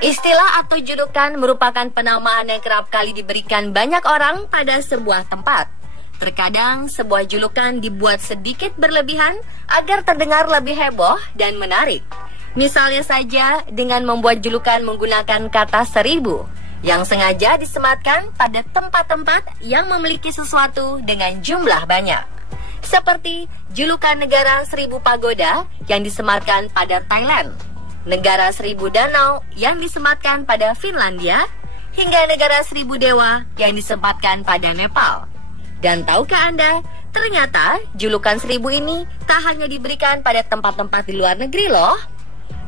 Istilah atau julukan merupakan penamaan yang kerap kali diberikan banyak orang pada sebuah tempat. Terkadang sebuah julukan dibuat sedikit berlebihan agar terdengar lebih heboh dan menarik. Misalnya saja dengan membuat julukan menggunakan kata 1000 yang sengaja disematkan pada tempat-tempat yang memiliki sesuatu dengan jumlah banyak. Seperti julukan negara 1000 pagoda yang disematkan pada Thailand, negara 1000 danau yang disematkan pada Finlandia, hingga negara 1000 dewa yang disematkan pada Nepal. Dan tahukah Anda, ternyata julukan 1000 ini tak hanya diberikan pada tempat-tempat di luar negeri loh.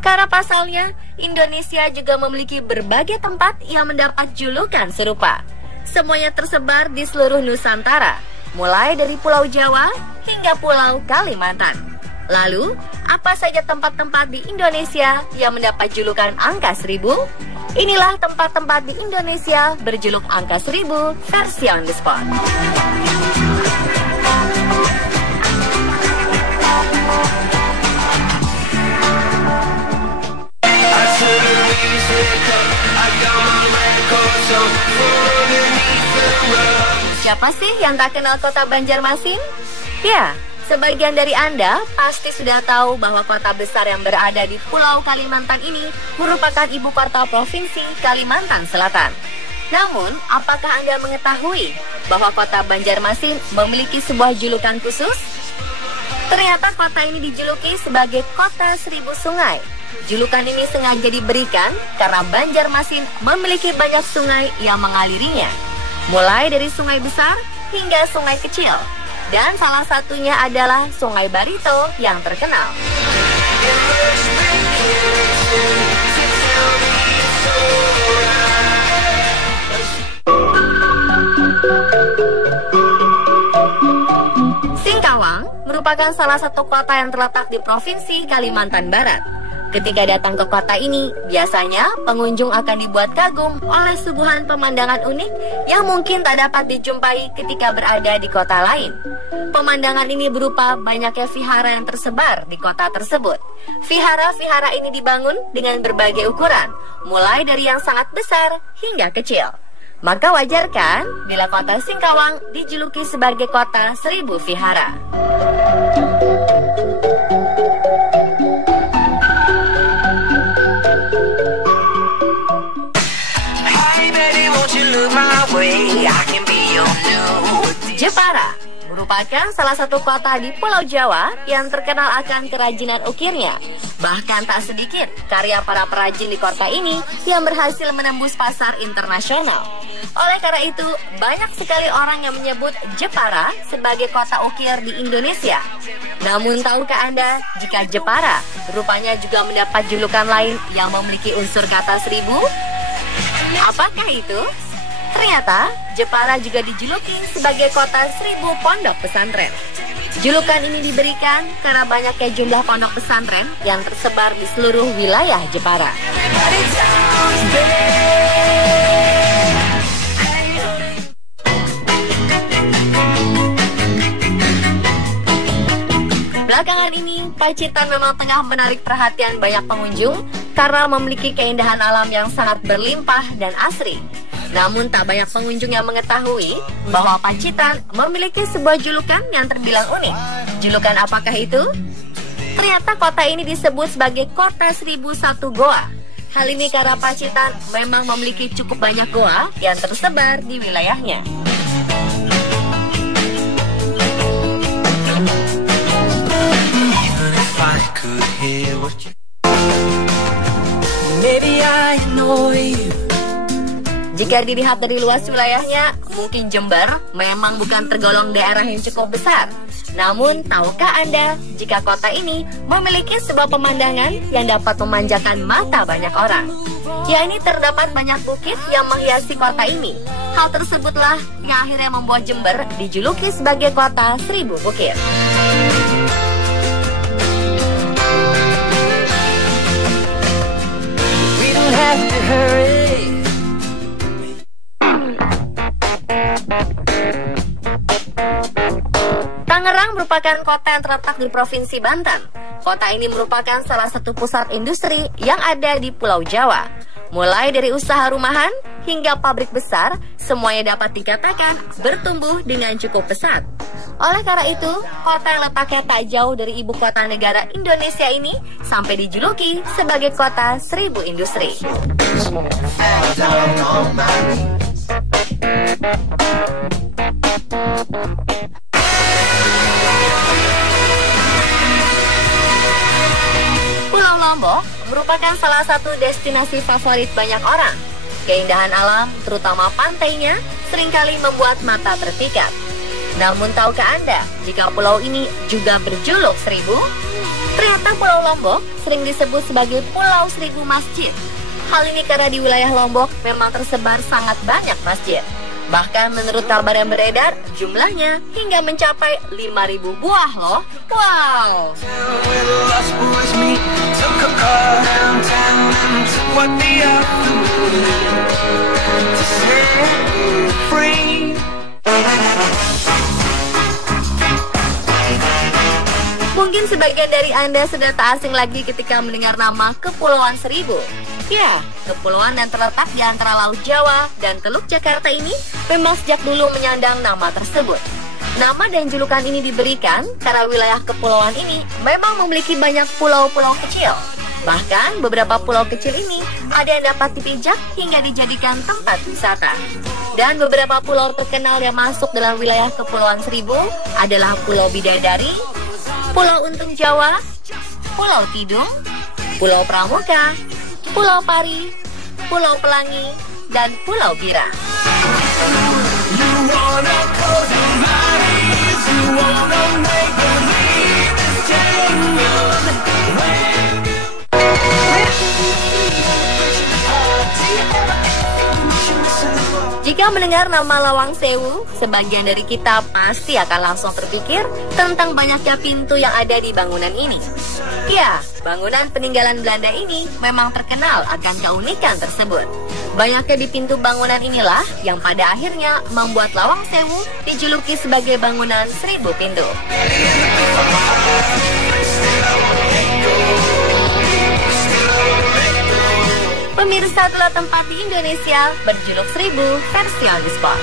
Karena pasalnya, Indonesia juga memiliki berbagai tempat yang mendapat julukan serupa. Semuanya tersebar di seluruh Nusantara, mulai dari Pulau Jawa hingga Pulau Kalimantan. Lalu, apa saja tempat-tempat di Indonesia yang mendapat julukan angka 1000? Inilah tempat-tempat di Indonesia berjuluk angka 1000 versi on the spot. Siapa sih yang tak kenal kota Banjarmasin? Ya, sebagian dari Anda pasti sudah tahu bahwa kota besar yang berada di Pulau Kalimantan ini merupakan ibu kota provinsi Kalimantan Selatan. Namun, apakah Anda mengetahui bahwa kota Banjarmasin memiliki sebuah julukan khusus? Ternyata kota ini dijuluki sebagai kota 1000 sungai. Julukan ini sengaja diberikan karena Banjarmasin memiliki banyak sungai yang mengalirinya, mulai dari sungai besar hingga sungai kecil. Dan salah satunya adalah Sungai Barito yang terkenal. Singkawang merupakan salah satu kota yang terletak di Provinsi Kalimantan Barat. Ketika datang ke kota ini, biasanya pengunjung akan dibuat kagum oleh suguhan pemandangan unik yang mungkin tak dapat dijumpai ketika berada di kota lain. Pemandangan ini berupa banyaknya vihara yang tersebar di kota tersebut. Vihara-vihara ini dibangun dengan berbagai ukuran, mulai dari yang sangat besar hingga kecil. Maka wajar kan bila kota Singkawang dijuluki sebagai kota 1000 vihara. Jepara merupakan salah satu kota di Pulau Jawa yang terkenal akan kerajinan ukirnya. Bahkan tak sedikit karya para perajin di kota ini yang berhasil menembus pasar internasional. Oleh karena itu, banyak sekali orang yang menyebut Jepara sebagai kota ukir di Indonesia. Namun tahukah Anda jika Jepara rupanya juga mendapat julukan lain yang memiliki unsur kata 1000? Apakah itu? Ternyata, Jepara juga dijuluki sebagai kota 1000 pondok pesantren. Julukan ini diberikan karena banyaknya jumlah pondok pesantren yang tersebar di seluruh wilayah Jepara. Belakangan ini, Pacitan memang tengah menarik perhatian banyak pengunjung karena memiliki keindahan alam yang sangat berlimpah dan asri. Namun tak banyak pengunjung yang mengetahui bahwa Pacitan memiliki sebuah julukan yang terbilang unik. Julukan apakah itu? Ternyata kota ini disebut sebagai kota 1001 goa. Hal ini karena Pacitan memang memiliki cukup banyak goa yang tersebar di wilayahnya. Jika dilihat dari luas wilayahnya, mungkin Jember memang bukan tergolong daerah yang cukup besar. Namun, tahukah Anda jika kota ini memiliki sebuah pemandangan yang dapat memanjakan mata banyak orang? Ya, ini terdapat banyak bukit yang menghiasi kota ini. Hal tersebutlah yang akhirnya membuat Jember dijuluki sebagai kota 1000 bukit. We don't have to hurry. Tangerang merupakan kota yang terletak di di Provinsi Banten. Kota ini merupakan salah satu pusat industri yang ada di Pulau Jawa. Mulai dari usaha rumahan hingga pabrik besar, semuanya dapat dikatakan bertumbuh dengan cukup pesat. Oleh karena itu, kota yang letaknya tak jauh dari ibu kota negara Indonesia ini sampai dijuluki sebagai kota 1000 industri. Pulau Lombok merupakan salah satu destinasi favorit banyak orang. Keindahan alam, terutama pantainya, seringkali membuat mata terpikat. Namun tahukah Anda, jika pulau ini juga berjuluk 1000? Ternyata Pulau Lombok sering disebut sebagai Pulau 1000 Masjid. Hal ini karena di wilayah Lombok memang tersebar sangat banyak masjid. Bahkan menurut kabar yang beredar, jumlahnya hingga mencapai 5.000 buah loh. Wow! Mungkin sebagian dari Anda sudah tak asing lagi ketika mendengar nama Kepulauan Seribu. Ya, kepulauan yang terletak di antara Laut Jawa dan Teluk Jakarta ini memang sejak dulu menyandang nama tersebut. Nama dan julukan ini diberikan karena wilayah kepulauan ini memang memiliki banyak pulau-pulau kecil. Bahkan beberapa pulau kecil ini ada yang dapat dipijak hingga dijadikan tempat wisata. Dan beberapa pulau terkenal yang masuk dalam wilayah Kepulauan Seribu adalah Pulau Bidadari, Pulau Untung Jawa, Pulau Tidung, Pulau Pramuka, Pulau Pari, Pulau Pelangi, dan Pulau Bira. Jika mendengar nama Lawang Sewu, sebagian dari kita pasti akan langsung terpikir tentang banyaknya pintu yang ada di bangunan ini. Ya, bangunan peninggalan Belanda ini memang terkenal akan keunikan tersebut. Banyaknya di pintu bangunan inilah yang pada akhirnya membuat Lawang Sewu dijuluki sebagai bangunan 1000 pintu. Pemirsa, itulah tempat di Indonesia berjuluk 1000 versi on the spot.